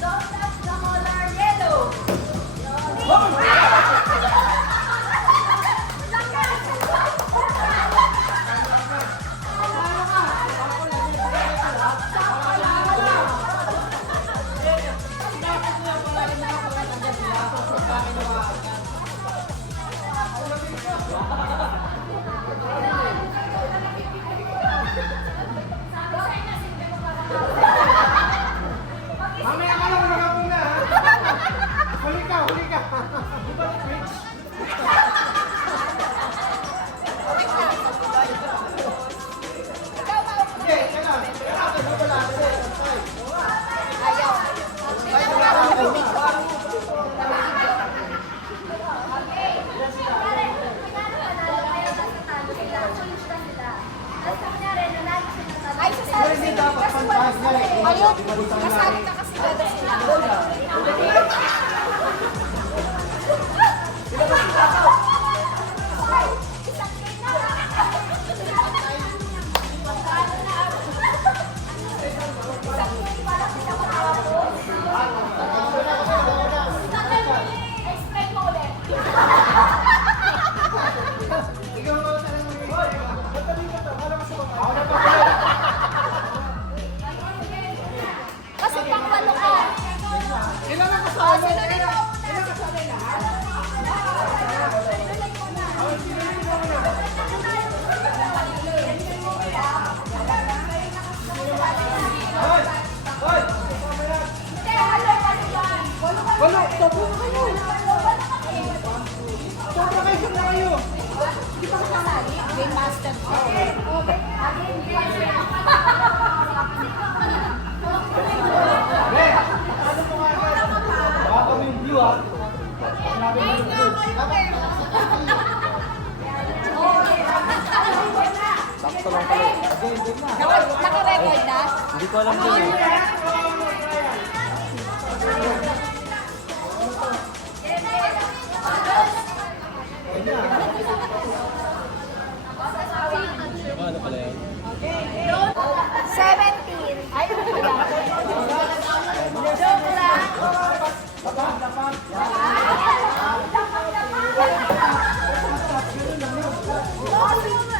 don't touch the color yellow. Mamaya ka lang, magapong na, ha? Huli ka, huli ka. Sige, kaya na. Wala, Ayun, kasali ka kasi dada sila. Explain mo ulit. ikaw mo talagang mag-ibig. Matali ka to, wala ka sa mga. Kasi pangwalo ka. Ilan ang kasama? Ilan kasali lahat? Hoy! Hoy! Walo, sobra na kayo. Sobra kayo na kayo. Di ba kasali? Game master. Be, ano mo nga agad? Baka kami yung view, ha? Sinabi mo yung view. Sakto lang pala. Naka-record na? Hindi ko alam yun eh. Ano pala yan? 17. Ay, joke lang.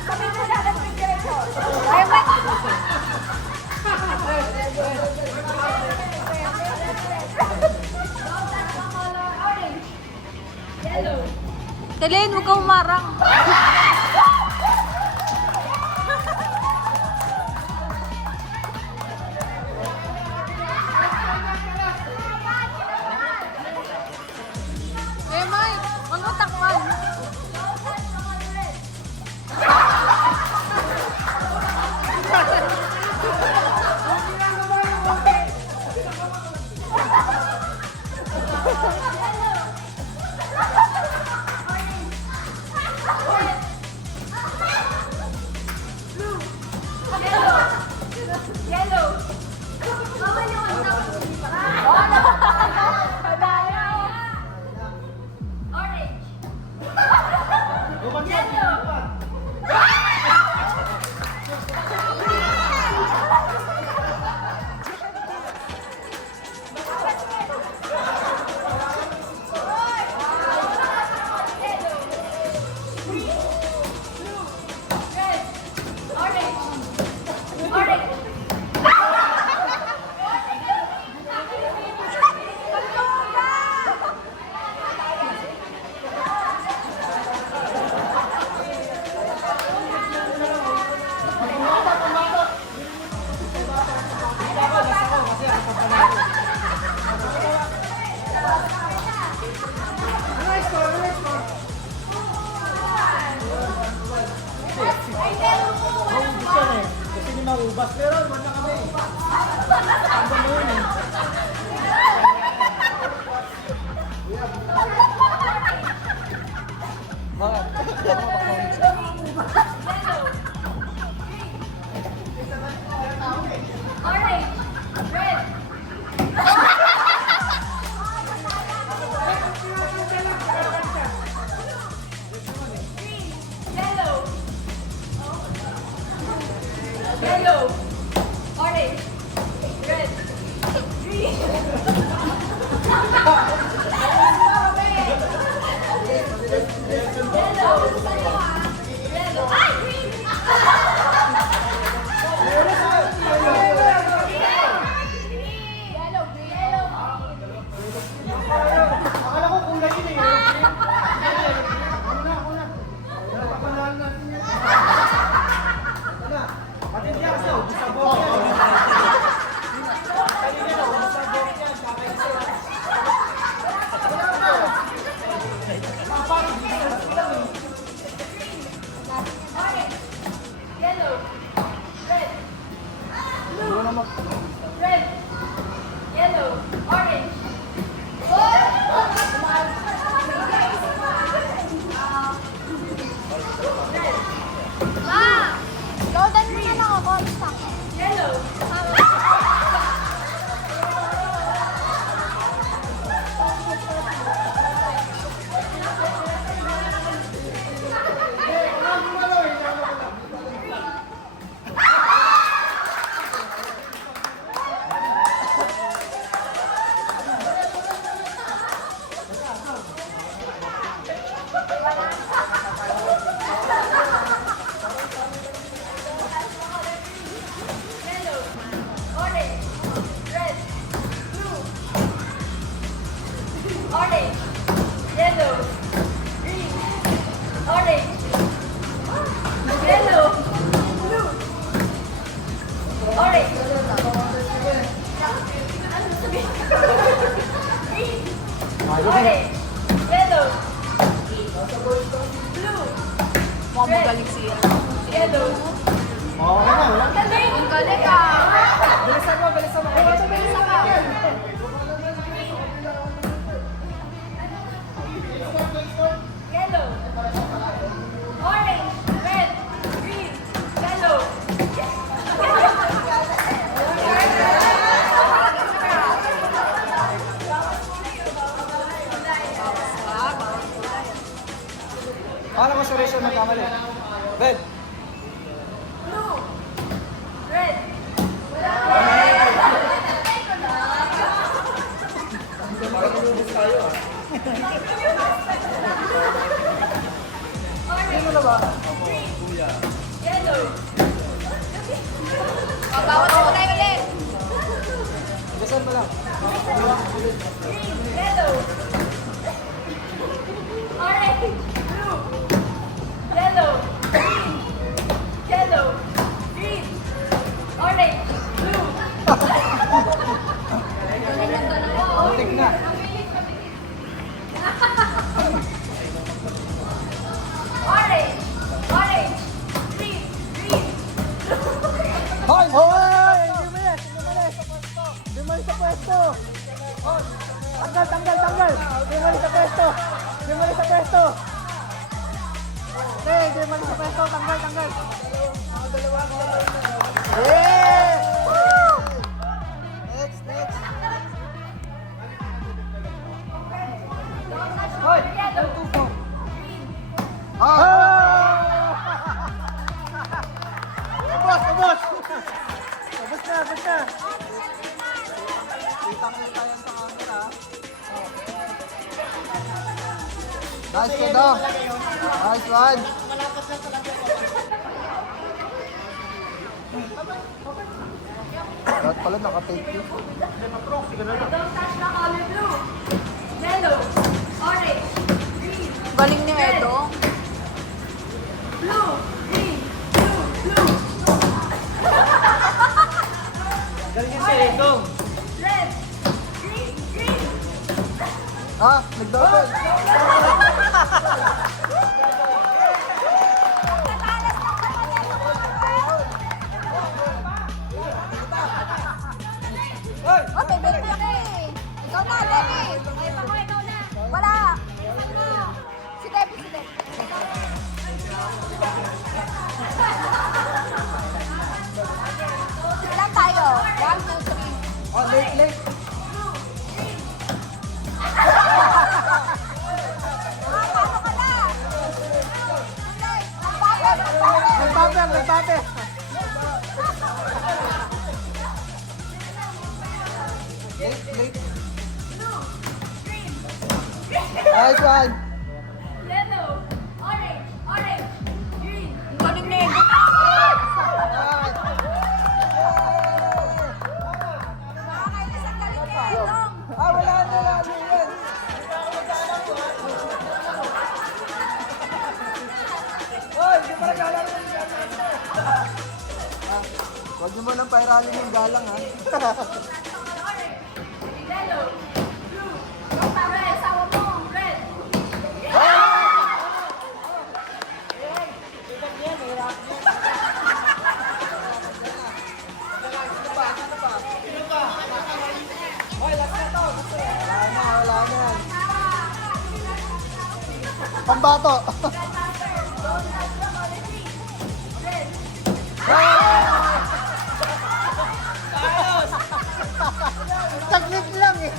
Sabi mo na ng picture. Ay, Yellow. Telen, huwag ka umarang. Eh, Mike, huwag mo takpan. Yellow. Bawal yung orange. Yellow. Orange. Kasi hindi maubas. Pero, wala na kami. Hanggang noon eh. Orange. Red. Green. Yellow. Yellow. Orange. Red. Green. Yellow. Yellow. Ay, green. Yellow, green. Akala ko kulay yun eh. Una. Napapanahan natin yan. Wala. Matindi kasi ako. Sa bok yan. Kanina na, sa bok yan. Kakaisa. Wala ba? Parang distance lang eh. Orange. Yellow. Red. Blue. Red. Yellow. Orange. Red. Ma! Loadan mo na lang ako. Yellow. Yellow. Orange. Red. Blue. Orange. Yellow. Green. Orange. Yellow. Blue. Orange. Green. Orange. Yellow. Blue. Mukhang magaling siya. Yellow. Okay na, wala. Ang galing ah! Bilisan mo. Bilisan ka. Yellow. Orange. Red. Green. Yellow. Akala ko seryoso nagkamali. Red. Blue. Red. Orange. Green. Yellow. Bawat mo na ulit. Bilisan mo lang. Green. Yellow. Orange. Blue. Yellow. Green. Yellow. Green. Orange. Blue. Muntik na. Orange. Orange. Green. Green. Hoy! Hoy! Hindi mo yan! Hindi mo sa pwesto! Tanggal! Hindi mo sa pwesto! Hindi mo sa pwesto! Hindi mo sa pwesto! Tanggal! Yeah! Next! Hoy! Yellow. Ubos! Ubos na! Kitang-kita yan sa camera. Nice kid daw. Nice one. Dapat pala naka-take you. Don't touch the color blue. Yellow. Orange. Green. Galing ni Edo. Blue. Green. Blue. Galing yung si Edong. Red. Green. Ha? Nag-double. Hoy! Oh, may birthday ako eh. Ikaw na, Debbie. Ikaw na. Wala. Si Debbie. Ilan tayo? 1, 2, 3. Oh, late. Paano ka na? Ang bata. Nag-bumper. Nice one. Yellow, orange, orange, green. Ang galing na yun. Nakakainis ang galing na yun, Dong. Wala na yan. Hoy, hindi pa naglalaro ng Huwag niyo mo nang pairalin yung galang, ha? Yellow, blue, yung tama yung asawa mo, red. Wala na. Pambato. Saglit lang eh.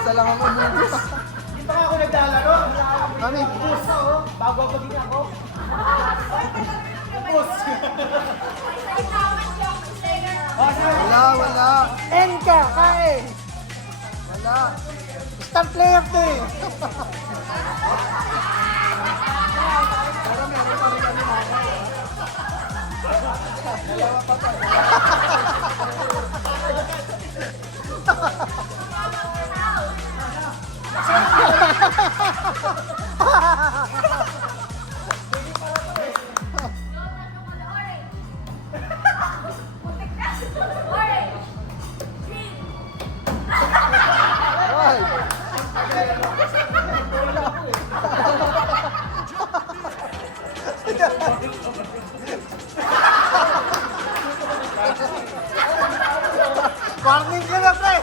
Isa lang ang umubos. Hindi pa nga ako naglalaro. Mami, Ubus ako. Bago ako din ako. Ubus. wala. N ka, kain. Wala. Star player to eh. Pero meron pa rin kami nanay. Dalawa pa pa. Hoy. Warning ka na, pre!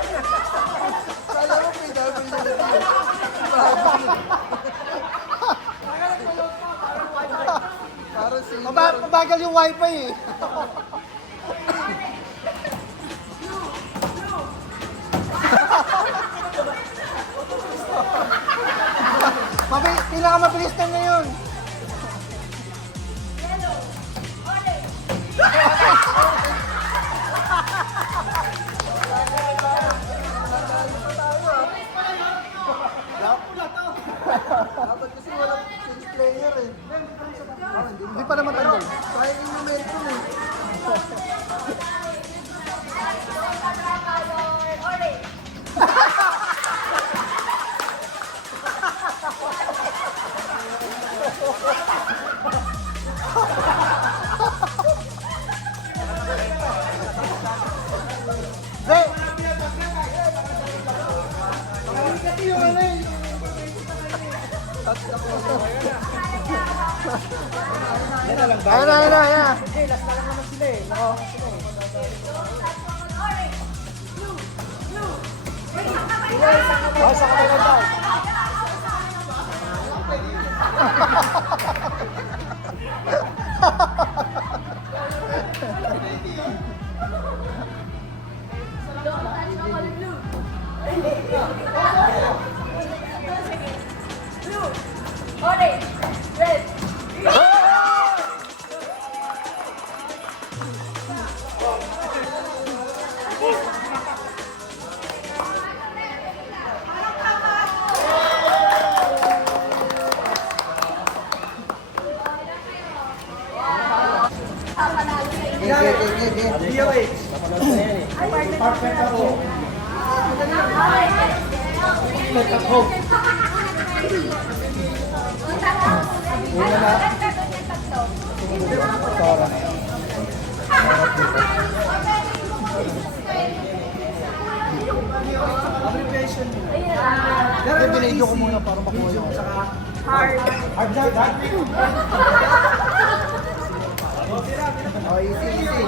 Kala mo, Mabagal yung wifi eh. Pinakamabilis na ngayon. Dapat kasi walang change player eh. Hindi pa naman tanggal. Kaya yung momentum eh. Kasi yung ano eh. Ayun na. Okay, last na lang naman sila eh. Oo. Sa kamera daw. Orange, red, DOH. Perfect ako. Perfect ako. Abbreviation. Pero binidyo ko muna para makuha yung Hard drive. Oh, easy.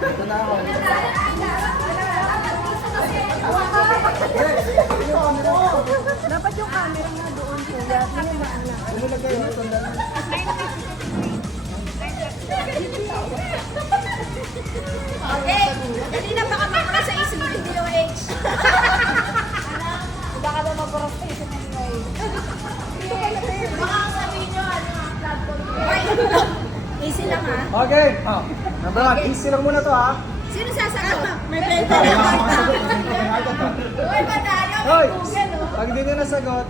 Ito na ako. dapat yung camera nga doon, kuya. Ano lagay yung sandal? Okay, kanina baka mapura sa isip ng DOH. Baka daw mapura sa isip ng DOH. Baka sabihin nyo, platform. Easy lang ha. Okay. Oh, number 1. Easy lang muna to ha. Sino sasagot? May Ikaw, benta wala na. kang makasagot. Hindi ka Uy, madaya. Hoy! Google, oh. Pag hindi nyo nasagot,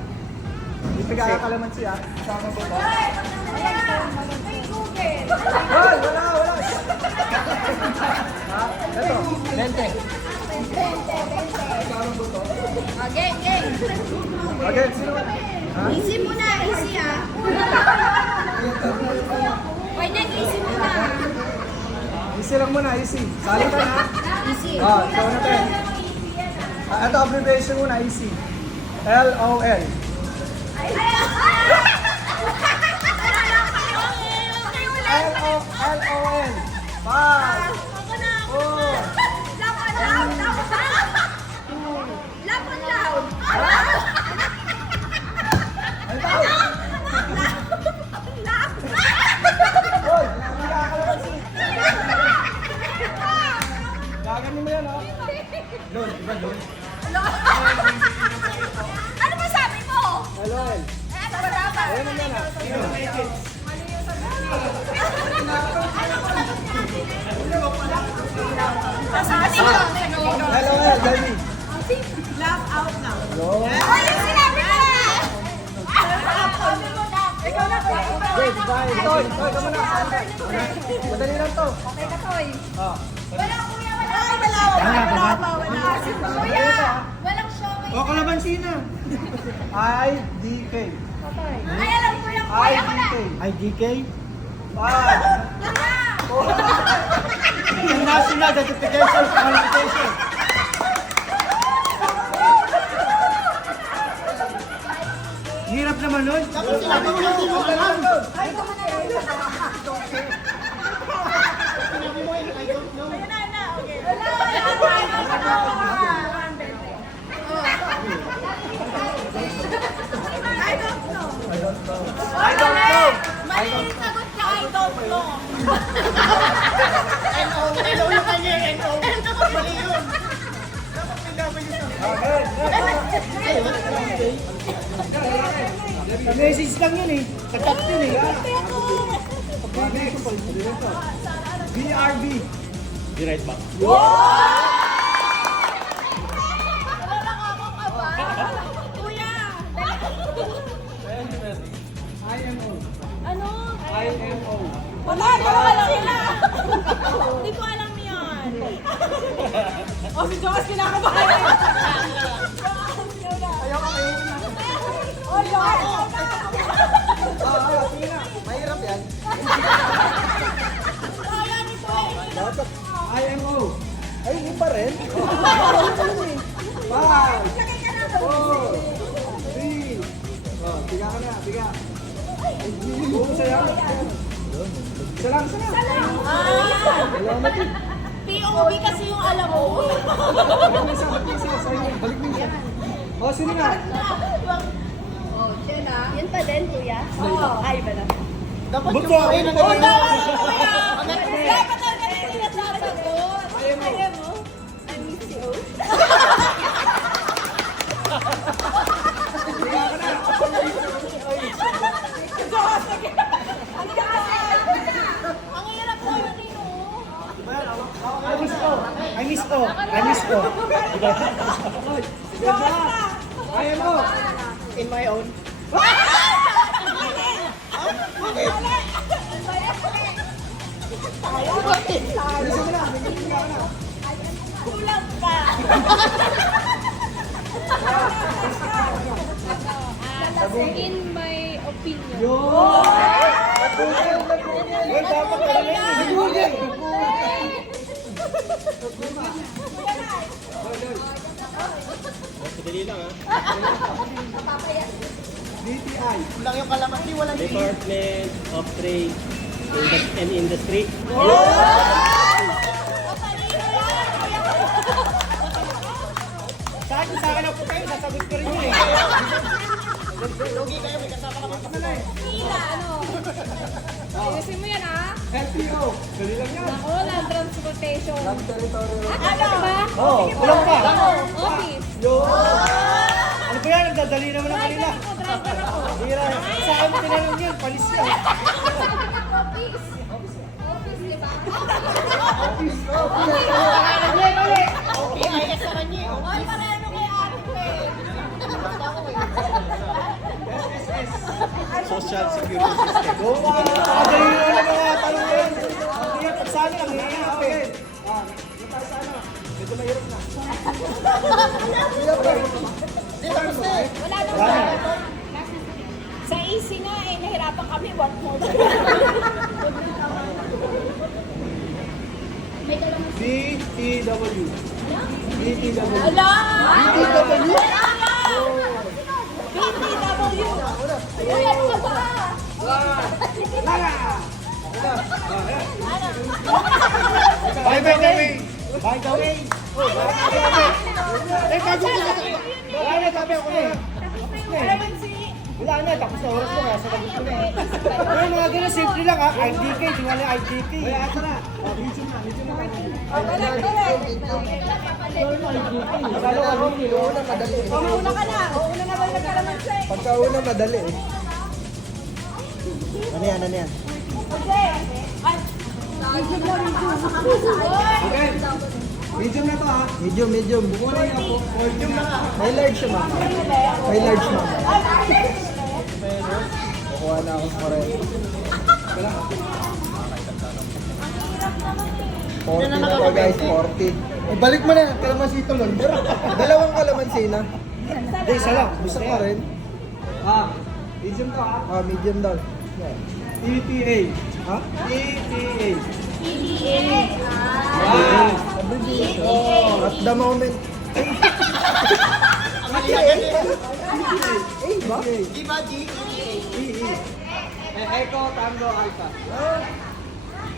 ipagkakalaman siya. Kasama mo ba? May Google. Hoy! Wala! Ha? Ito. 20. Game, game. Okay, sino? Ha? Easy muna, easy ah. Pwede easy muna. Easy lang muna, easy. Sali ka na. Easy. Ikaw na tayo. Ito, abbreviation muna, easy. LOL. LOL. 5. Hoy! Gaganin mo yan, ha? Lol, iba lol. Ano ba sabi mo? LOL. Ano ba dapat? Ayun na yan, ha? LOL, Debbie. Laugh out loud. Lol. Ay, yung sinabi mo na! Sabi mo na. Ikaw na, Wait, bye. Toy, ka muna. Madali lang to. Okay ka, Toy. Ah. Wala, kuya, wala. Ay, wala. Kuya, walang show. O, kalabansi na. IDK. Ay, alam ko yung kuya ko na. IDK. 5. National Identification Qualification. Hirap naman nun. Tapos sinabi mo hindi mo alam. I don't know. Mali yung sagot niya, I don't know. Hello yung kanya, NO. Mali yun. Message lang yun eh. Nag-cut yun eh. BRB. Be right back. Kuya, IMO. ano? IMO. Wala, dalawa lang sila. Hindi ko alam yan. O, si Jokas kinakabahan. Oh, Lord. Sige na. Mahirap yan. Kaya ni Toy. IMO. Ay, hindi pa rin. 5, 4, 3. Tiga ka na, tiga. Isa lang. Isa lang. Salamat eh. POV kasi yung alam mo. Balik mo isa. Balik mo isa. O, sino na? Oh, Jen ah. Yan pa din, kuya? Oo. Ay, ba na? Dapat yung mga na Oh, naging. dapat kuya! Dapat ang ganito na sasagot. Ayaw mo? I miss you. Ang hirap ko yun I miss ko. IMO. In my own. Kulang ka. In my opinion. Well, dapat talaga yun. Madali lang ha. DTI. Kulang yung kalamansi, walang Department of Trade and Industry. Sa akin ako kayo, sasagot ko rin yun eh. Ayusin mo yan ah. LTO. Dali lang yan. Ako, land transportation. Land territorial. Ano ba? Oo, kulang pa. Office. Ano ba yan? Nagdadali naman ang kanila. Driver ako. Hira. Sa akin tinanong yun, palis yan. Office. Office. PIS naman niya. Ay, pareho kay ate ko eh. Social security system. Madali na lang mga tanong yan. Kaya pagsali ang hirap eh. Dito sa ano? Medyo mahirap na. Wala naman. Sa easy nga eh, nahirapan kami. What more? May kalaman. BTW. BTW. Ala! BTW? BTW! Uy, ano ka ba? Bye bye Gawin. Bye Gawin. Eh, bago ko na. Wala na, sabi ako na. Wala na, tapos na oras mo kaya sa labit ko na eh. Pero mga ganun, simple lang ha. IDK, di wala IDK. Ay, ata na. Video na, video na. Magkano ka rin, una madali eh. Una ka na. Una na ba nagkalaman siya eh? Pagkauna madali eh. Ano yan, ano yan? Okay. Ay, medium mo, Okay. Medium na to ha. Medium, medium. Bukunan niya po. Medium na. May large siya ma'am. May large ma'am. Kukuha na ako sa rin. 40 na to guys, 40. Balik mo na, kalamansi tulon. Dalawang kalamansi na. Hindi, isa lang. Gusto pa rin. Medium to ha? Medium daw. ETA. Ha? ETA. At the moment. Iba G? Echo Tango Alpha.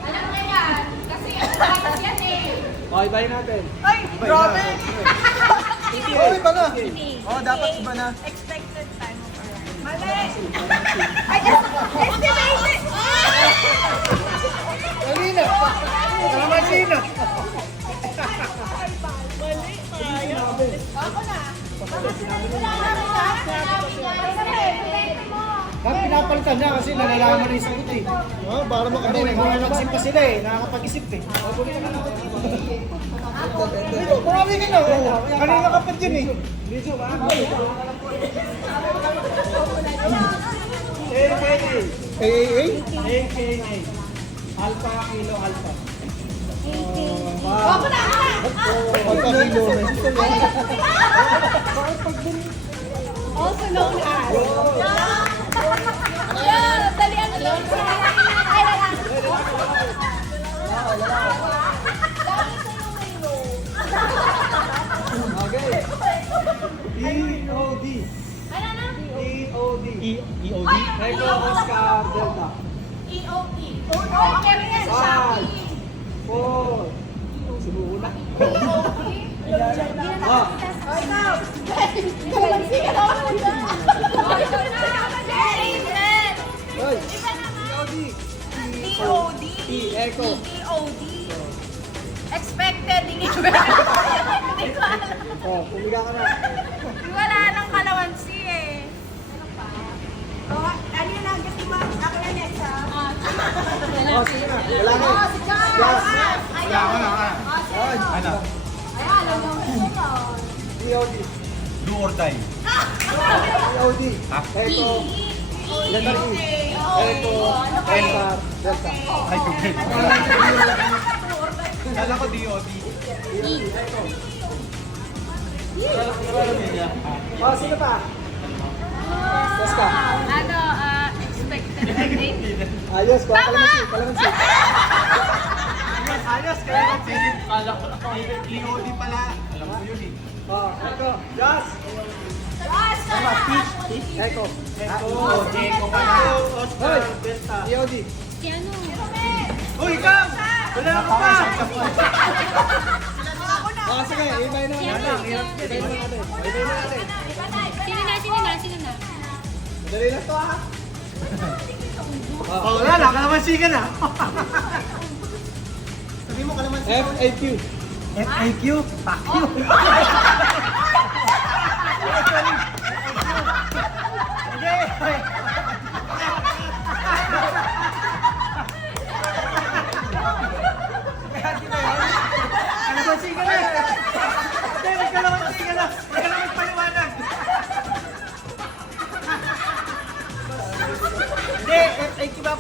alam mo yan. Kasi ang yan eh. Okay, bye natin. Ay, grabe. Oh, iba na. Oh, dapat iba na. Expected time of arrival. Mali. Ay, estimated. Kanina. Kalamansi na. Ako na. Bakit pinapalitan niya kasi nalalaman na yung sagot eh. Oh, para makabili. Nagsimpa pa sila eh. Nakakapag-isip eh. Dito, marami ka na. Kanina kapag yun eh. Dito, AKA. AKA. Alpha Kilo Alpha. Ako na. Alpha Kilo. Also known as. Yeah, dalian na lang. Ay, Okay. EOD. ano na? EOD. EOD. Echo Oscar Delta. EOT. Oh, pero yan. 5, 4. Sumuko na. Oh, ikaw. Kalamansi ka na ako dyan. Oh, ikaw na. Amen. Hoy. Iba naman. EOD. TOD. Echo. TOD. Expected. Hindi ko alam. Oh, pumiga ka na. Wala nang kalamansi eh. Oh, ano yun ang gusto mo? Ako yan yan siya. Oh, sige na. Wala na. Oh, si Jazz. Jazz. Ayaw. Oh, sino? Ano? Ay, alam mo gusto mo. EOD. Do or die. EOD. Echo. Letter E. Echo. Delta. Delta. Ay, okay. Kala ko DOD. Oh, sino pa? Tapos ka. Ano, expected date? Ayos, kuha kalamansi. Kalamansi. Ayos, kaya nagsilip. Kala ko EOD pala. Alam mo yun eh. Oh, Echo. Jazz. Echo. Echo pala. Hoy. EOD. Uy, ikaw! Wala ka pa! Oh, sige. Ibay na natin. Ibay na natin. Ibay na natin. Sino na? Madali na to ha. Oh, wala na, kalamansi ka na. Sabi mo kalamansi. FAQ. FAQ? Fuck you. Okay.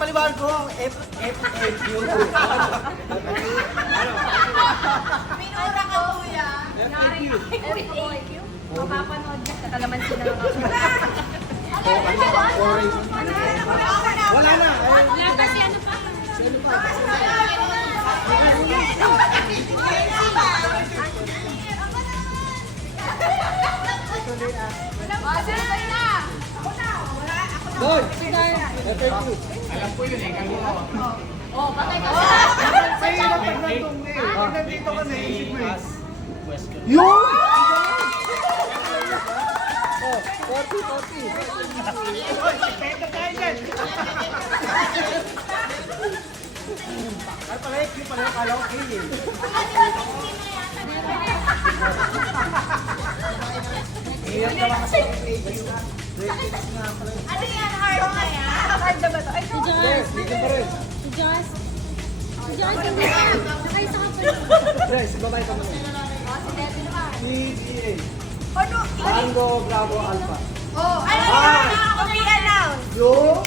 paliwanag ko ang FFQ. Minura ka, kuya. FAQ? Mapapanood ka sa kalamansi na Wala na. Wala pa si ano pa. Doon. FFQ. Alam ko yun eh, kanina. Mahirap pag nandun eh. Pag nandito ka naisip mo eh. Question. Yun! Oh, 40. Hoy, pwede tayo dyan. Ay pala, yung pala yung kala ko kayo eh. Ngayon ka lang kasi yung FAQ na. Ano yan? Hard na yan? Hard na ba ito? Ay, Si Joss. Yes, dito pa rin. Si Joss. Si Joss, hindi ka. Nakaisa ka pa rin. Yes, babay ka muna. si Debbie naman. PTA. Ano? Tango, Bravo, Alpha. Oh, ano na ako i-announce? Yung?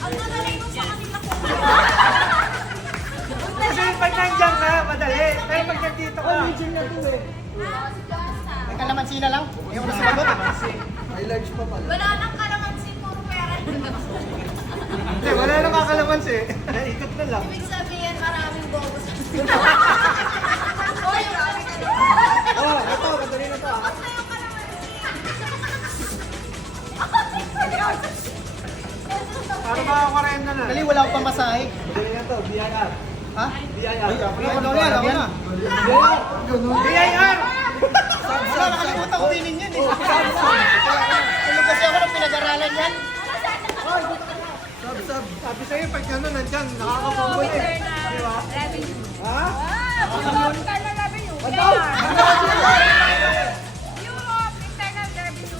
Ang nalagay ko sa kanila ko. Kasi pag nandiyan ka, madali. Pero pag nandito ka. Oh, medium na to eh. Si Josta. May kalamansi na lang. Ayaw ko na sumagot. May large pa pala. Wala nang kalamansin, puro pera. Hindi, wala nang kakalamansi. Ikot na lang. Ibig sabihin, maraming bobo sa Hoy, marami ka rin. Oh, ito, madali na to ah. Basta yung kalamansin. Para makakarenda na. Dali, wala akong pamasahe. Madali na to, BIR. Ha? BIR. Ako daw yan, ako na. BIR. Ganun. BIR! Wala, nakalimutan ko pinin yan eh. Tulog kasi ako ng pinag-aralan yan. Sabi sa'yo, pag gano'n nandyan, nakakapagod eh. Di ba? Revenue. Ha? Internal revenue. Ano? Europe, internal revenue.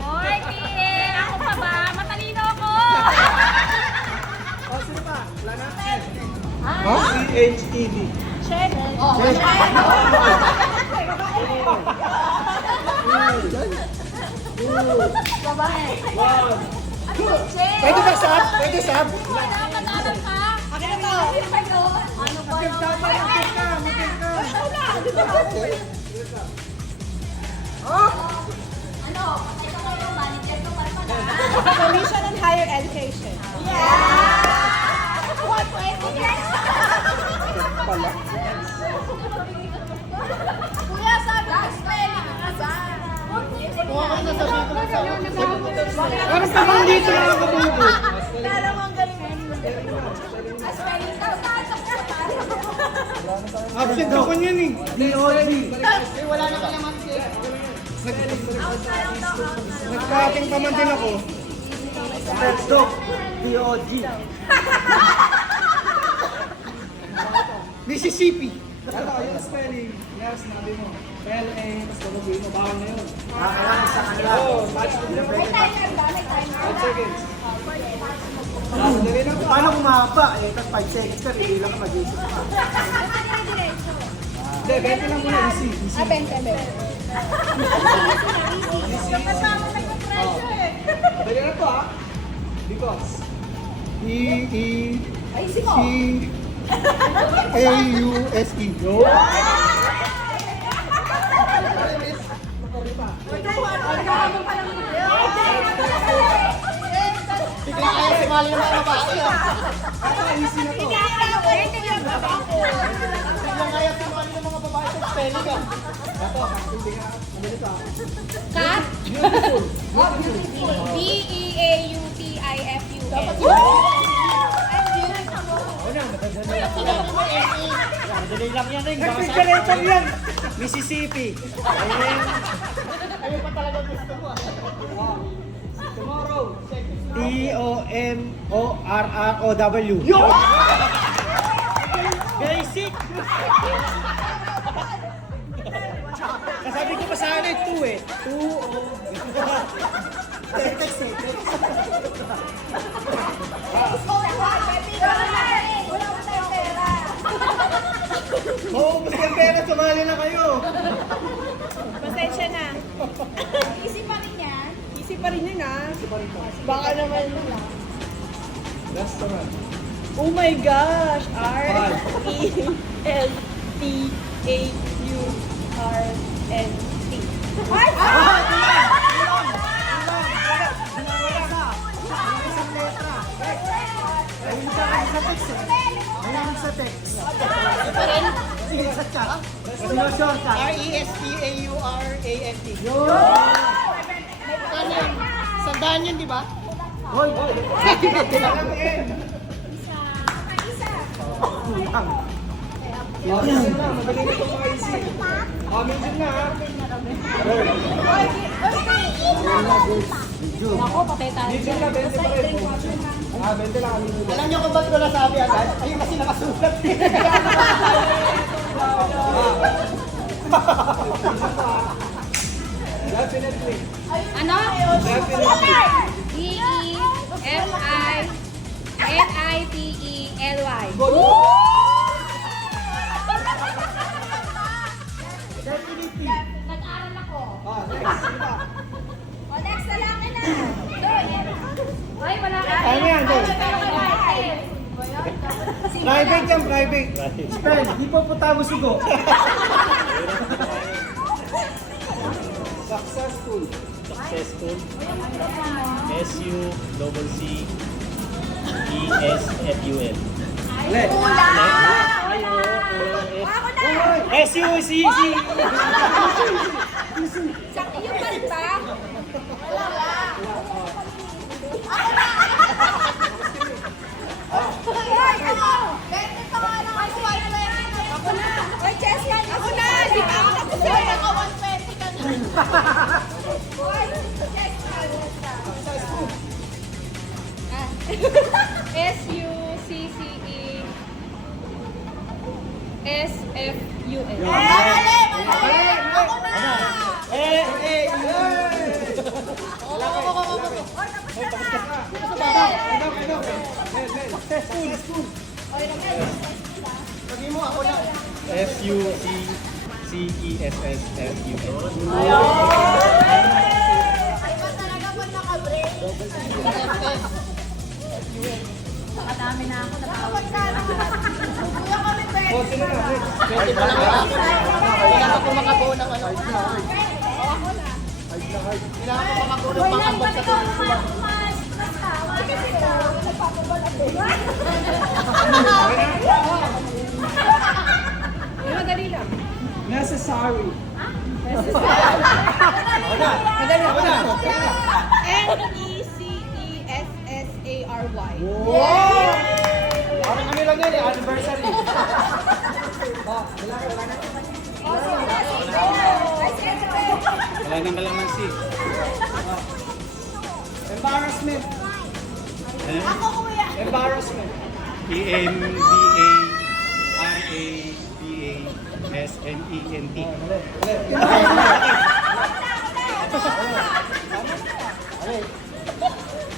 Hoy, PA. Ako pa ba? Matalino ako. Oh, sino pa? Wala na? CHED. Pwede ba sab? Pwede sab? Dapat alam ka. Ano ba yun? Ano? Ito ko yung manager ko para Commission on Higher Education. What? 20 years? Kuya, sabi ko spelling ka ba? Parang parang dito lang ako bubo. Pero ang galing mo. Spelling daw. Absent ako niyan eh. DOG. Wala na kalamansi. Nagkating pa man din ako. Doc. DOG. Mississippi. Ano, yung spelling. Yes, sinabi mo. LA, tapos babaguhin mo. Bawal na yun. Kailangan sa kanila. Oo, match to the May timer ba? May timer 5 ba? seconds. Dali na po. Paano kumahaba? Eh, tapos 5 seconds ka, hindi lang ka mag-isip. Hindi, 20 lang muna. Easy. Easy. Ah, 20. Dali na po ah. Because. Ay, sino? E-A-U-S-E. Yo! Bigla kayo sumali ng mga babae. Easy na to. Bigla kayo sumali ng mga babae sa spelling ah. Kat? B-E-A-U-T-I-F-U-L. Madali lang yan eh. Refrigerator yan! Mississippi. Ayun pa talaga gusto mo ah. Tomorrow. T-O-M-O-R-R-O-W. Yo! Basic! Kasabi ko pa sa ano eh, 2 eh. 2-O. Text eh. Wala ko tayong pera. Oo, mas yung pera, sumali na kayo. Pasensya na. Isip pa rin yan. Easy pa rin yun ah. Baka naman. Last naman. Oh my gosh! R-E-L-T-A-U-R-N-T. Mahilig sa text. Sige, sa chat. R-E-S-T-A-U-R-A-N-T. Ano yun? Sandaan yun, di ba? Hoy! Medium na, magaling ito mga easy. Medium na ha. Ako, patay tayo. Medium na, 20 pa rin. 20 lang kami. Alam niyo kung ba't ko nasabi agad? Ayun kasi nakasulat. Definitely. Ano? Definitely. D-E-F-I-N-I-T-E-L-Y. Nag-aaral ako. Next. Sino ba? O, next na lang na. Ay, wala ka. Ano yan, Dol? Ay, Private yan, private. Spell, di po po sugo. Successful. Successful. S-U-C-C-E-S-F-U-L. Ulit. Ako na. S-U-C-C. Sakto yung kanta. Hoy, ako! Ganito nga lang ako, 120. Ako na! Hoy, Chesman, ako na! Di ba ako nagsasabi? Hoy, ako 120 ka na. Hoy, Chesman. S-U-C-C-E-S-F-U-L. Mali! Ako na! Hoy, tapos na na! Successful. Sabi mo, ako lang. S-U-C-C-E-S-S-F-U-L. Ay, ba talaga pag naka-break? Nakadami na ako. Nakapag ka na. Kuya kami pwede. Oh, sino na? Next. Pwede pa lang ako. Kailangan ko makabuo ng ano. Kailangan ko makabuo ng pangambot sa tuloy. Madali lang. Necessary. N-E-C-E-S-S-A-R-Y. Parang ano lang yan eh, anniversary. Wala nang kalamansi. Embarrassment. Embarrassment. E-M-B-A-R-A-B-A-S-M-E-N-T.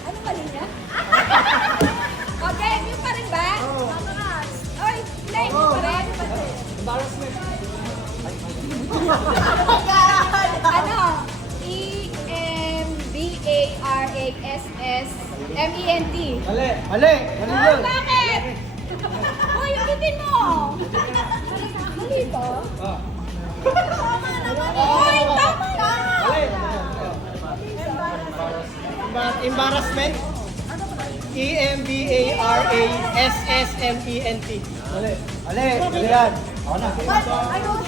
Ano mali niya? Okay, yun pa rin ba? Oy, hindi, yun pa rin. Embarrassment. Ano? E-M-B-A-R-A-S-S-M-E-N-T. Mali. Mali. Mali Oh, yun. bakit? Hoy, ulitin mo! Mali ba? Ah. Hoy, tama na! Mali. Embarrassment. E-M-B-A-R-A-S-S-M-E-N-T. Mali. Mali. Mali yan. Ako na. Ayun.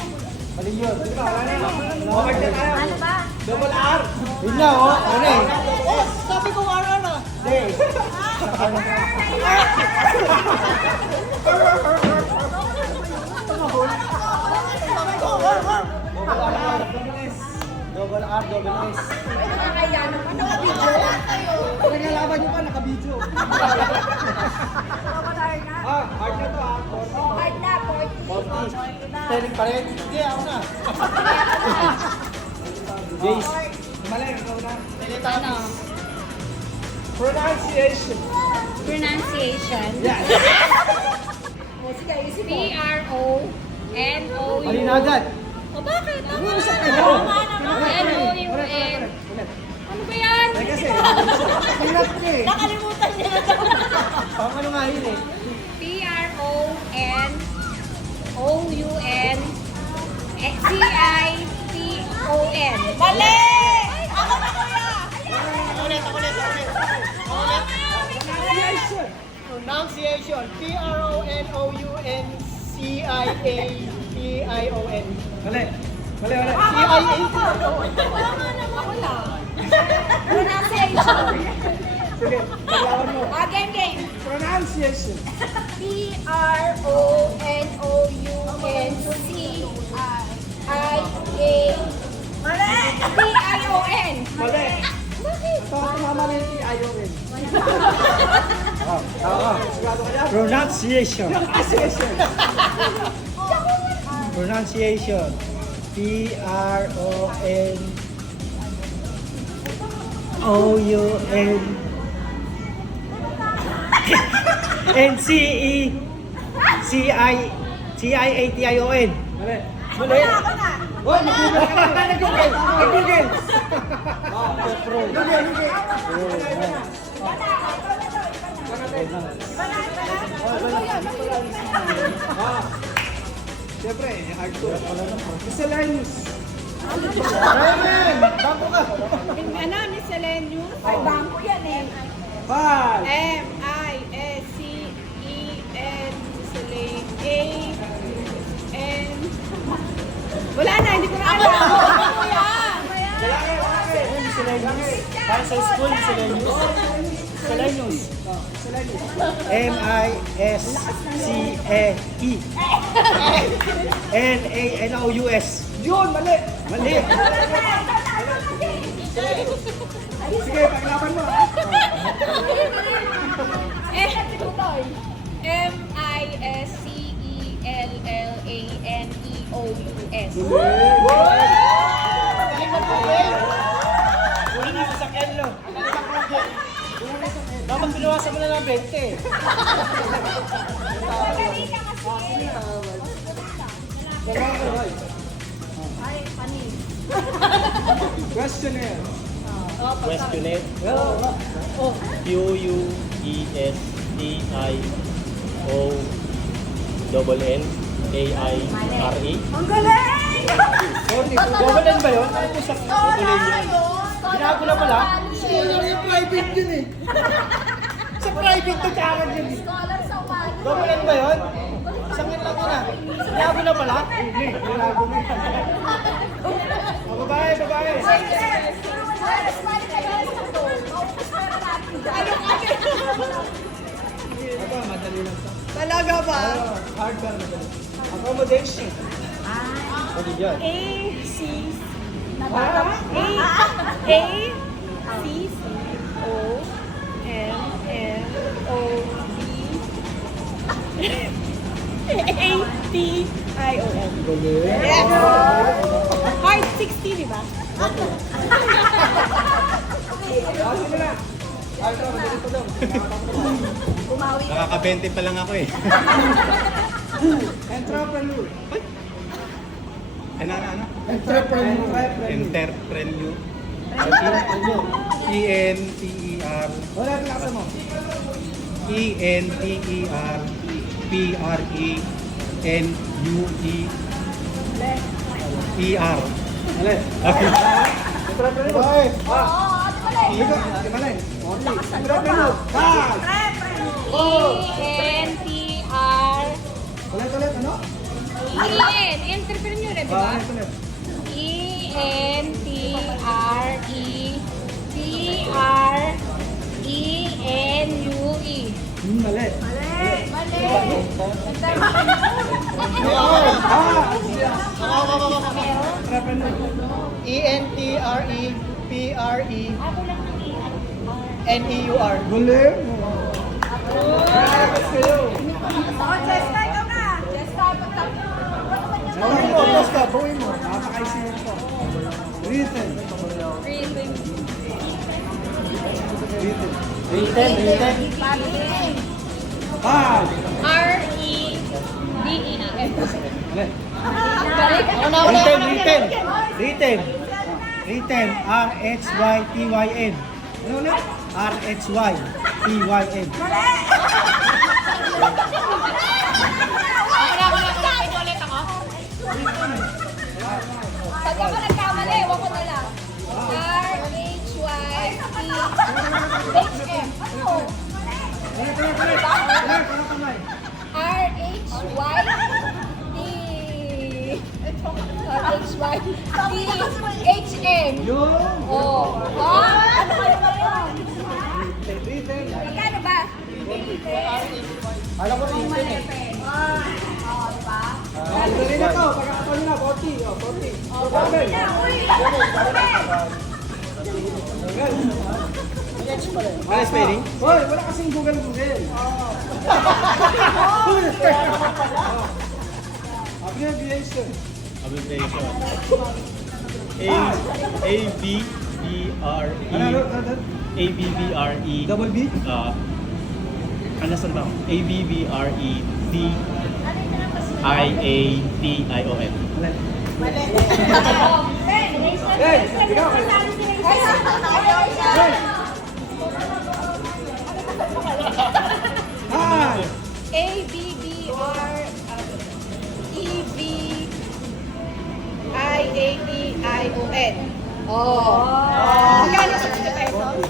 Mali yun. Di ba? Wala na. Okay na tayo. Ano ba? Double R. Yun na, oh. Ano eh. Oh, sabi ko RR na. Day. Double R, double S. Ay, nakakaya naman. Nakabidyo. Nagalaban nyo pa, naka-video. Hard na. Hard na to ah. Hard na, 40. 40. Spelling pa rin? Hindi, ako na. Jace. Mali, ikaw na. Ano? Pronunciation. Pronunciation. Yes. O, sige, isip mo. P-R-O-N-O-U. Mali na agad. O bakit? Tama Usap na. kayo. N-O-U-N. Ano ba yan? Kasi eh. Pinat ka eh. Nakalimutan niya na daw. Pang ano nga yun eh. P-R-O-N-O-U-N-C-I-T-O-N. Mali! Ako na kuya! Ulit. Pronunciation. P-R-O-N-O-U-N-C-I-A-T-I-O-N. Mali. Mali. C-I-A-T-I-O-N. Ako na. Pronunciation. Sige, paglawan mo. Game. Pronunciation. P-R-O-N-O-U-N-C-I-A-T-I-O-N. Mali. Ito, tumama rin si Ayo rin. Oo. Sigado ka dyan? Pronunciation. Pronunciation. Pronunciation. P-R-O-N-O-U-N N-C-I-A-T-I-O-N. Mali. Mali. Hoy, mag-google ka na. Nag-google. Nag-google. Pro. Siyempre, hardcore. Miscellaneous. Raymond! Bangko ka. Miscellaneous. Ay, bangko yan eh. Five. M-I-S-C-E-N A-N. Wala na, hindi ko na alam. Para sa school, Miscellaneous. M-I-S-C-E N-A-N-O-U-S. Yun, mali. Mali. Sige, paglaban mo. M-I-S-C-E-L-L-A-N-E-O-U-S. Una na ako sa Kenlo. Dapat pinuwasan mo na ng 20. Questionnaire. Questionnaire. Q-U-E-S-T-I-O-N-N-A-I-R-E. Ang galing! Double N ba yun? Ano ito sa double N yun? Binago na pala? Private yun eh. Sa private to kaagad yun. Scholar sa one. Double N ba yun? Isang N lang yun ah. Binago na pala? Hindi, binago mo yan. Babae. Ito, madali lang sa. Talaga ba? Hard ka madali. Accommodation. Pwede yan. A-C-O-M-M-O-B-A-T-I-O-N. Galing. Yes! Hard 60, di ba? Sige na. Hard ka, madali pa daw. Nakaka-20 pa lang ako eh. Entrepreneur. Ano? Entrepreneur. Entrepreneur. E-N-T-E-R Wala yung klasa mo. E-N-T-E-R-P-R-E-N-U-E-E-R. Mali. Entrepreneur. Hoy. Sige, mali. Entrepreneur. Five. E-N-T-R Ulit, ano? E-N, entrepreneur, di ba? Ulit. E-N-T-R-E-P-R-E-N-U-E. Mali. Entrepreneur. E-N-T-R-E-P-R-E-N-E-U-R. Mali. Buhay mo, basta, buhay mo. Nakapakaisip ko. Written. Five. R-E-D-E-E-N. Mali. Written. R-H-Y-T-Y-N. Ano ulit? RHYTYN. Pag ako nagkamali, ewan ko na lang. R-H-Y-T-H-M. Ano? R-H-Y-T-H-M. Oh. Ano kayo ngayon? Magkano ba? Alam ko rin yun eh. Dali na to, pagkakataon na, 40. 40. Ano spelling? Hoy, wala kasing Google. Abbreviation. Abbreviation. A-B-B-R-E. Ano? A-B-B-R-E. Double B? Ano saan ba? A-B-B-R-E-D-I-A-T-I-O-N. Hey, ikaw. Ah! A-B-B-R-E-V-I-A-T-I-O-N. Oh. Magkano sa 50 pesos?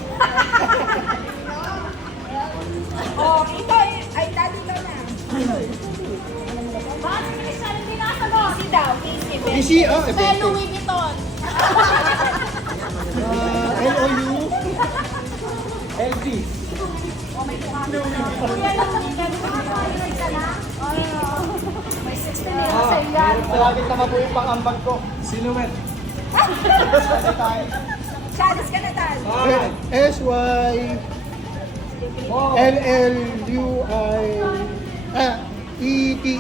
Oh, ito ay dati daw na. Bakit hindi nakasagot? Easy daw, easy. Easy, oh, May Louis Vuitton. LOU. LV. May 60 nila sa iyan. Malapit na mabuhay pang ambag ko. Silhouette. Shadows ka na tal. SY. LLUI. ETE.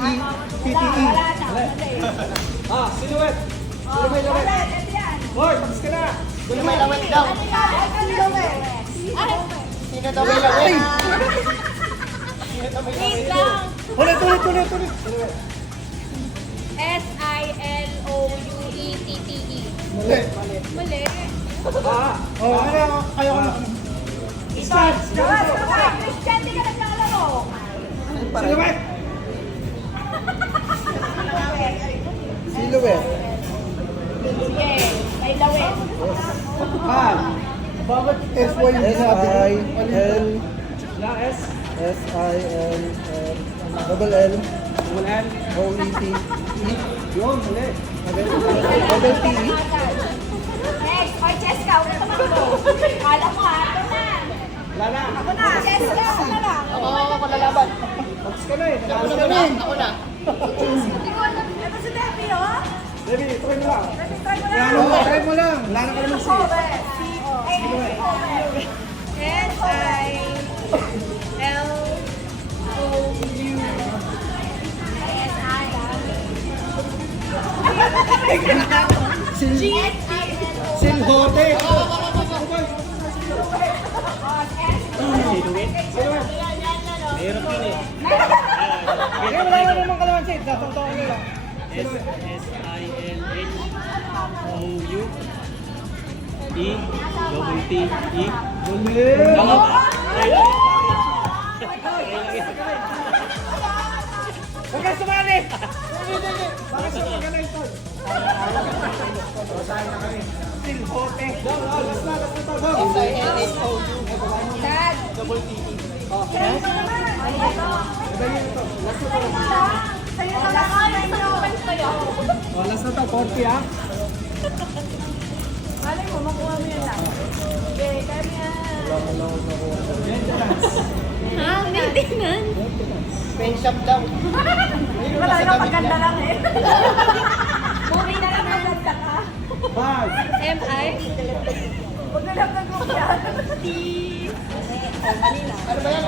PTE. Wala na. Silhouette. Wala, ito yan. Hoy, tapos ka na. Sino may lawet daw? Sino daw may lawet? Wait lang. Ulit. S-I-L-O-U-E-T-T-E. Mali. Mali. Oh, kayo ka na. Christian, di ka naglalaro. Silhouette. Silhouette. Sige, may lawin. Bakit SY yung sinabi? S-I-L. S-I-L. Double L. O-E-T. Yun, mali. Double T-E. Next, oy, Cheska, ulit naman ko. Kala ko ha, ito na. Lala. Ako na, Cheska, ako na lang. Ako lalaban. Tapos ka na eh. Ako na. Ito si Debbie, oh. Debbie, try mo lang. Debbie, try mo lang. Try mo lang. Wala na ka naman siya. Silhote. Meron yun eh. Eh, wala na naman kalamansi. Tatawag nyo lang. S-I-L-H-O-U-E-T-T-E. Tama ba? Huwag kang sumali! Bakit sumali ka na ito? Silhote. Last na to. S-I-L-H-O-U. Dad. Double T-E. Sa'yo na lang. Oh, last na to. 40 ah. Malay mo, makuha mo yan lang. Okay, kanya. Ha? Maintenance? Pen shop daw. Wala na, maganda lang eh. Movie na lang maganda ka. 5. M.I. Huwag na lang nag-group yan. T. Ano ba yan? Ano yan?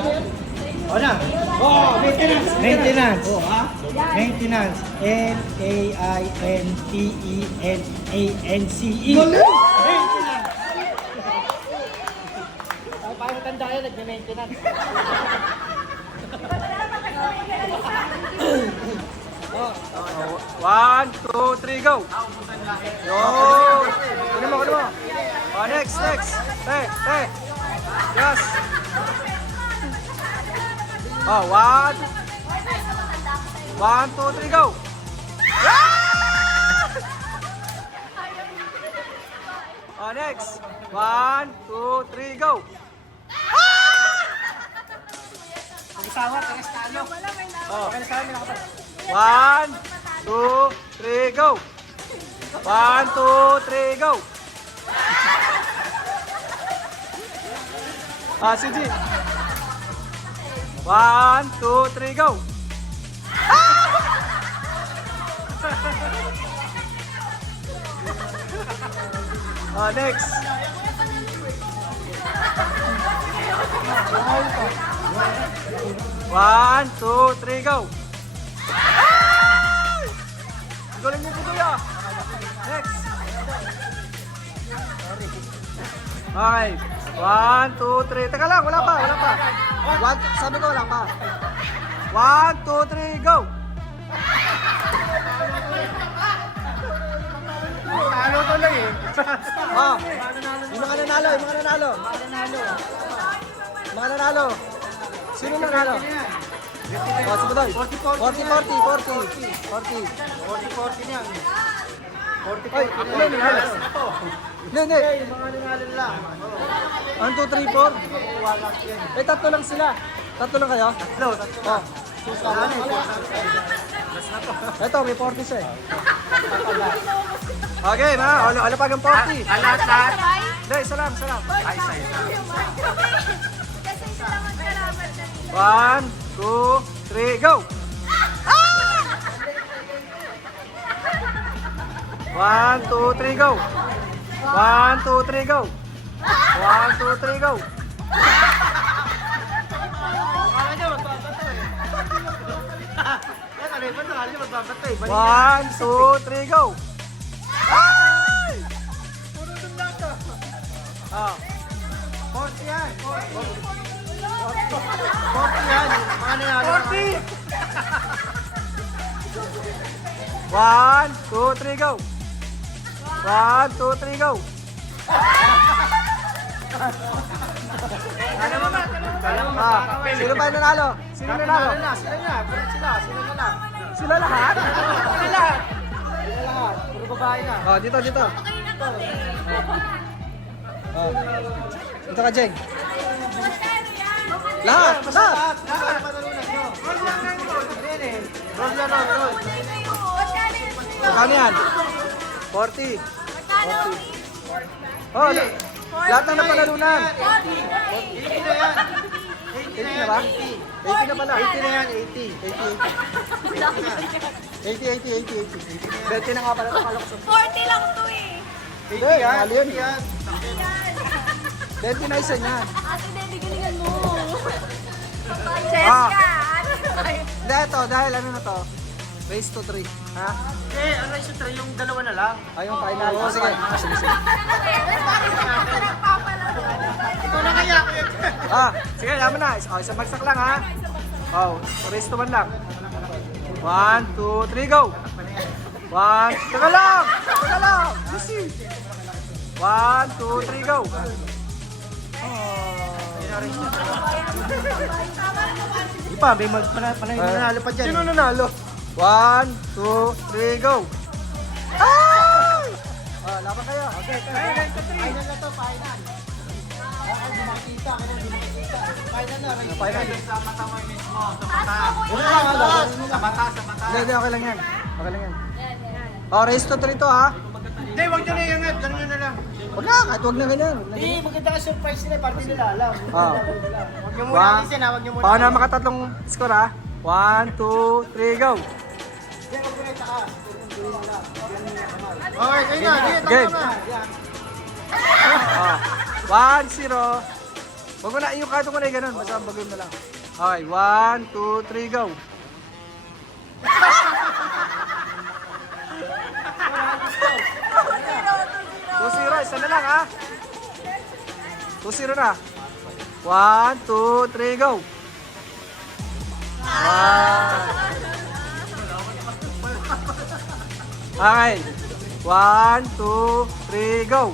O na. Oh, maintenance. Maintenance. Oh, ha? Maintenance. L-A-I-N-T-E-N-A-N-C-E. Maintenance. Ay, paano tanda yan? Nagme-maintenance. One, two, three, go! Yo! Kunin mo. Oh, next. Hey. Yes. Oh, 1, 2, 3, go. Oh, next. 1, 2, 3, go. Mag-isawa, teres talo. Oh. Mag-isawa, may nakapag. 1, 2, 3, go. 1, 2, 3, go. Ah, si G. 1, 2, 3, go. Ah, next. 1, 2, 3, go. Galing niyo po kuya. Next. Okay. 1, 2, 3. Teka lang, wala pa. Sabi ko wala pa. 1, 2, 3, go. Talo tuloy eh. Oh. Yung mga nanalo. Mga nanalo. Sino nanalo? Oh, si Budoy. 40. 40 na yan. 40. Ay, ilan nanalo? Hindi. Yung mga nanalo lang. 1, 2, 3, 4. Eh, tatlo lang sila. Tatlo lang kayo? Tatlo. Oh. Ito, may 40 siya eh. Okay, na. Ano pag ang 40? Lahat. Hindi, isa lang. Kasi isa lang ang kalaban na 1, 2, 3, go! 1, 2, 3, go! 1, 2, 3, go! 1, 2, 3, go! Akala nyo, magbabato eh. Ano yun? Akala nyo magbabato eh. 1, 2, 3, go! Puro dun lang to. Ah, 40 yan. 40 yan. Mga nanalo. 40! 1, 2, 3, go! 1, 2, 3, go! Ah, sino pa yung nanalo? Sino nanalo? Sila na. Puro sila. Sila na lang. Sila lahat? Sila lahat. Puro babae na. Oh, dito. Oh. Dito ka, Jeng. Lahat. Lahat matalunan nyo. Roll lang. Magkano yan? 40. Oh, lahat na napanalunan. 80 na yan. 80 na ba? 80 na pala. 80 na yan. 80 na nga pala ito kalokso. 40 lang to eh. 80 yan. Mahal yun. 80 yan. 20 na isa niyan. Ate Daddy, galingan mo. Ah. Cheska. Hindi, ito. Dahil ano na to? Race to 3. Ha? Eh, ano yung sutra? Yung dalawa na lang. Ayong final. Oh, sige. Sige. Ikaw na kaya. Ah, sige, yaman na. Isang bagsak lang, ha? Oh, race to 1 lang. 1, 2, 3, go! 1, teka lang! Easy! 1, 2, 3, go! Di pa, may nanalo pa dyan. Sino nanalo? 1, 2, 3, go! Ay! Ah, laban kayo. Okay, Final na to, final. Hindi makikita. Final na. Final. Sa mata mo mismo. Sa mata. Hindi, okay lang yan. Oh, race to 3 to, ha? Hindi, huwag nyo na iangat. Ganun nyo na lang. Huwag na, kahit huwag na ganyan. Hindi, maganda ka surprise nila. Party nila alam. Ah. Huwag nyo muna alisin ha. Huwag nyo muna. Paano na makatatlong score, ha? 1, 2, 3, go! Okay, kayo na. Sige, Game. tama na. Ah, 1-0. Huwag mo na, yung karto ko na yung ganun. Basta bagoy mo lang. Okay, 1, 2, 3, go. Two-zero, isa na lang, ha? 2-0 na. 1, 2, 3, go. Okay. 1, 2, 3, go.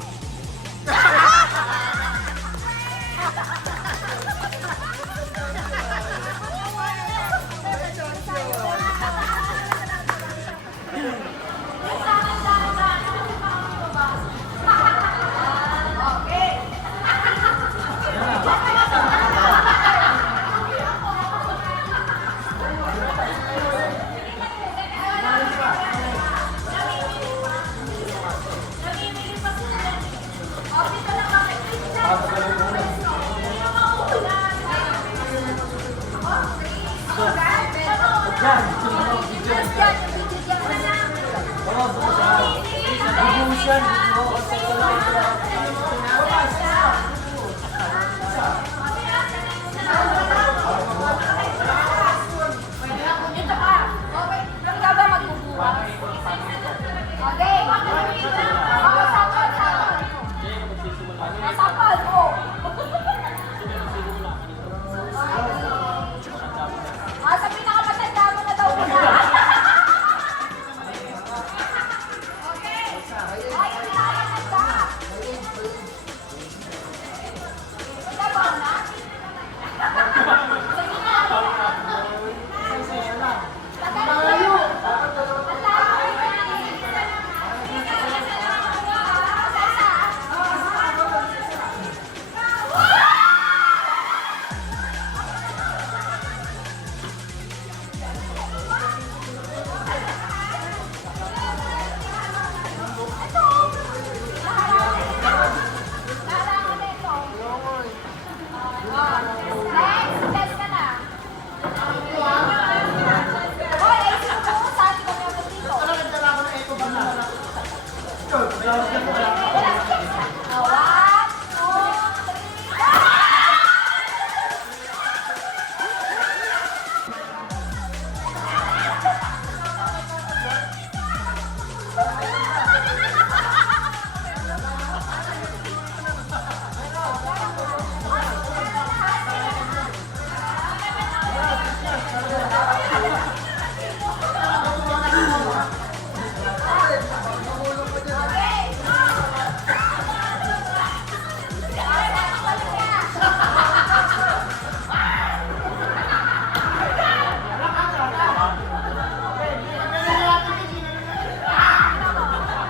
Ikaw ba magbubukas? Okay. Sapal mo. Sa pinakamatanda mo na daw muna. Okay. Ay, pinakamatanda. Ikaw ba na? Sige na. Tagalo.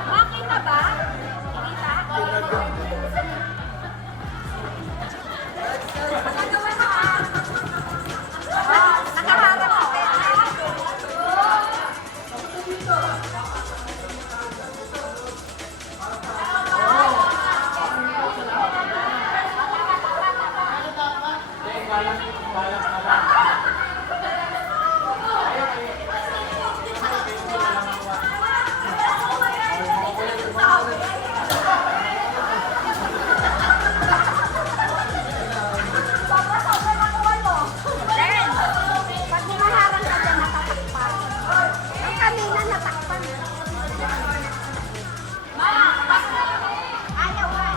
Makita ba? Nakaharap ako. Sobra-sobra nakuha mo. Then, pag humaharang ka dyan, natatakpan. Yung kanina natakpan. Ayaw nga.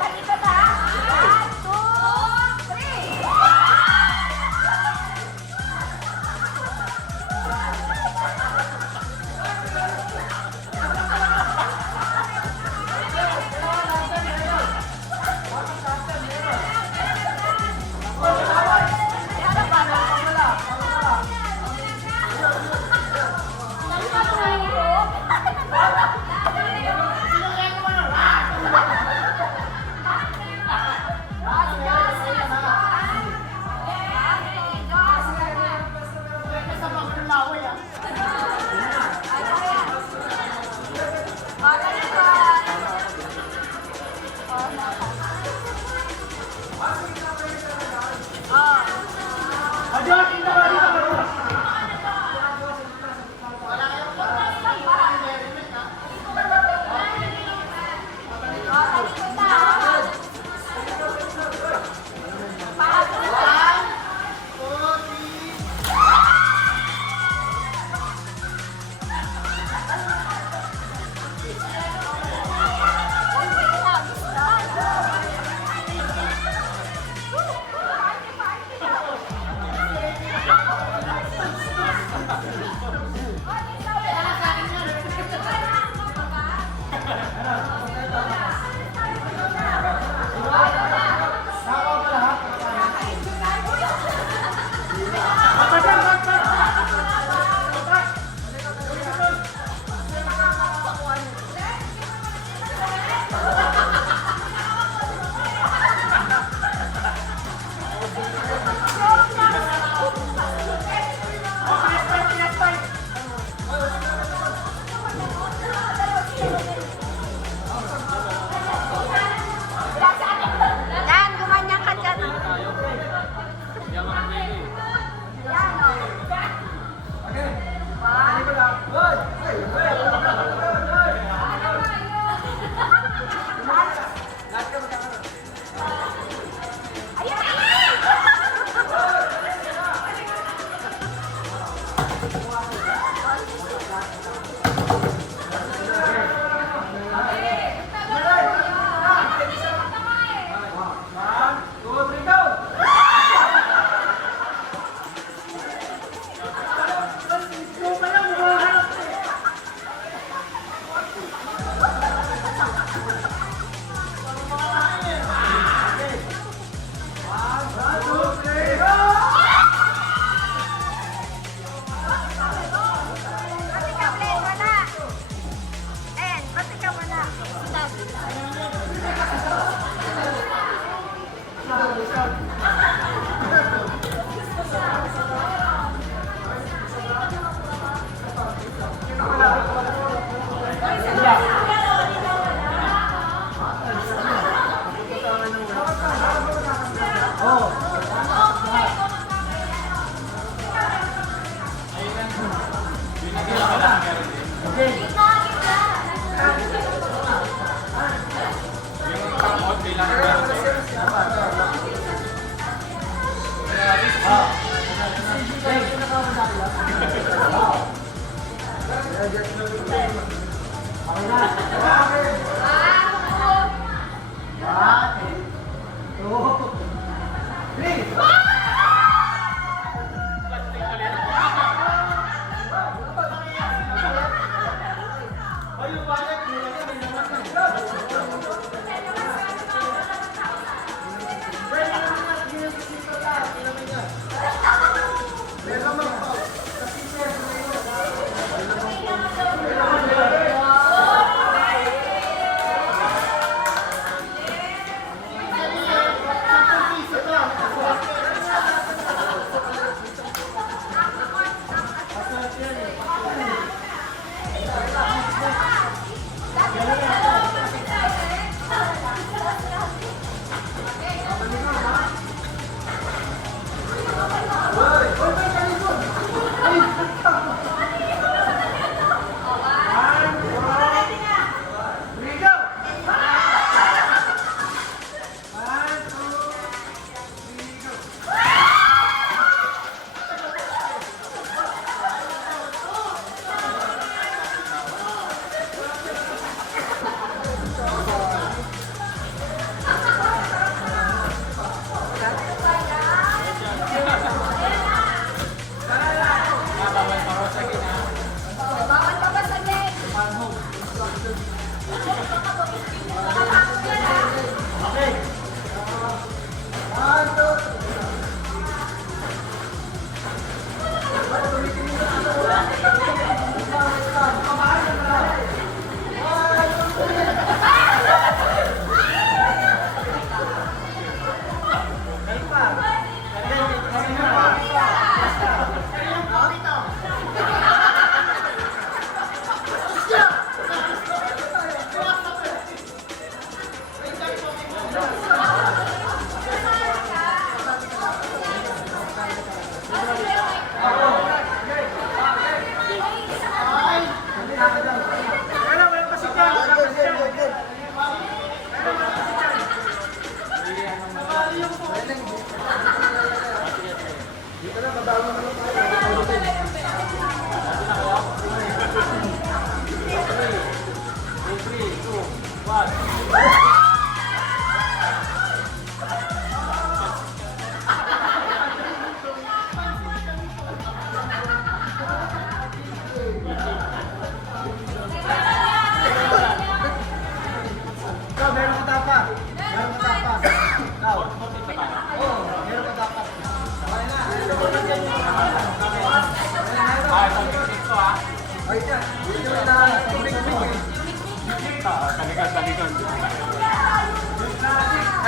Talikod ha. 1, 2, 3.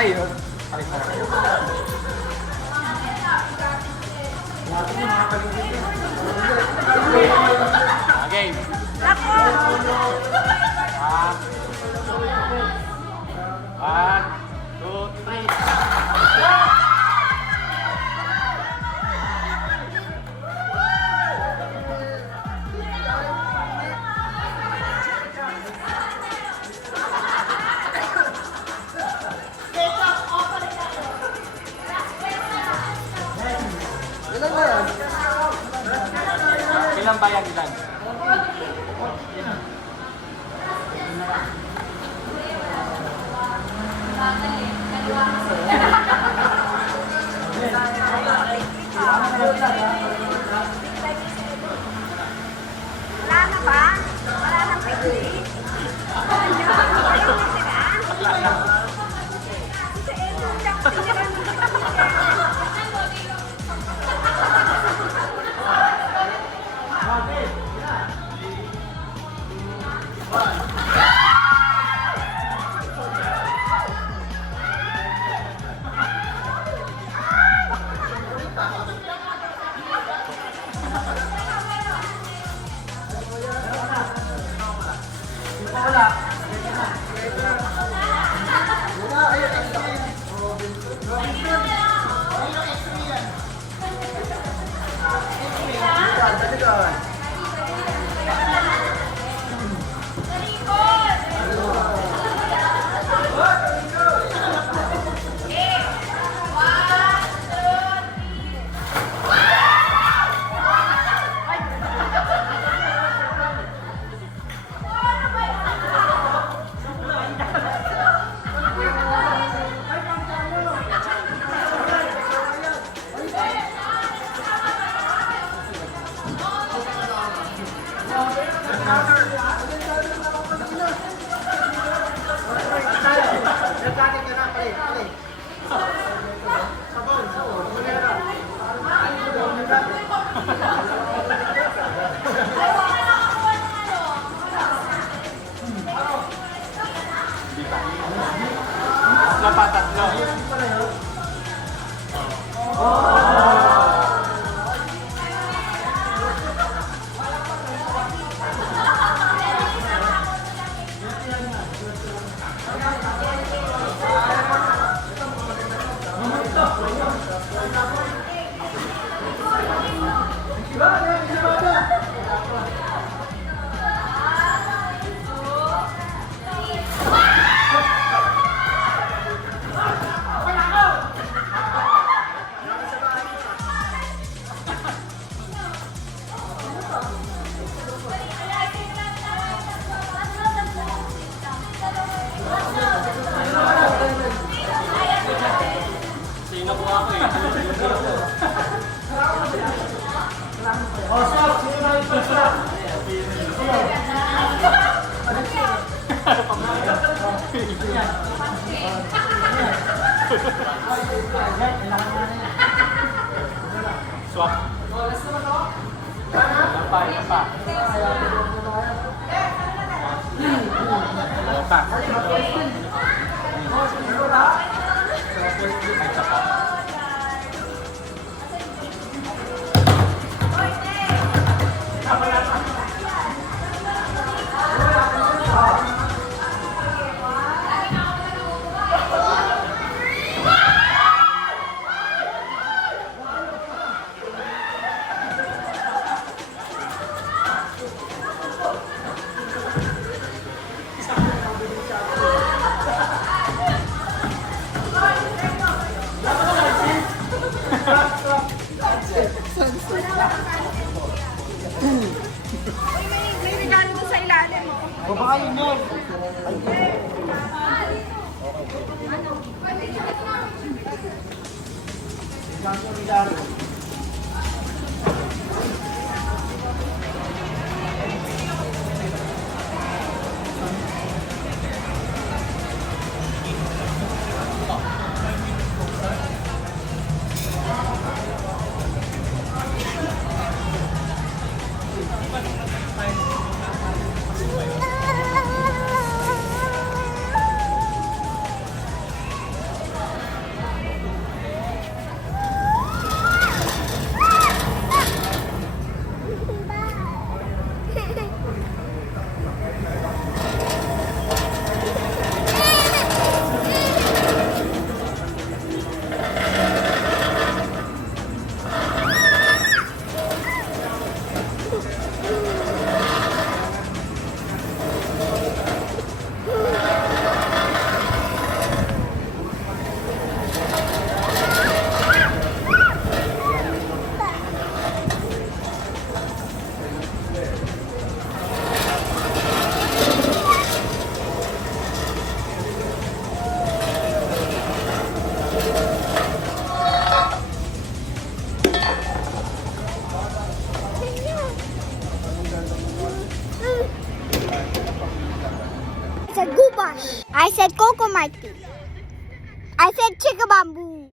Ayun. Game. One, two, three. Ilan na yan? Ilang bayan ilan? Wala na ba? Wala nang picnic? Ayaw na sila? Sa Edo, May regalo doon sa ilalim mo. Babae mo. I said Coco Martin.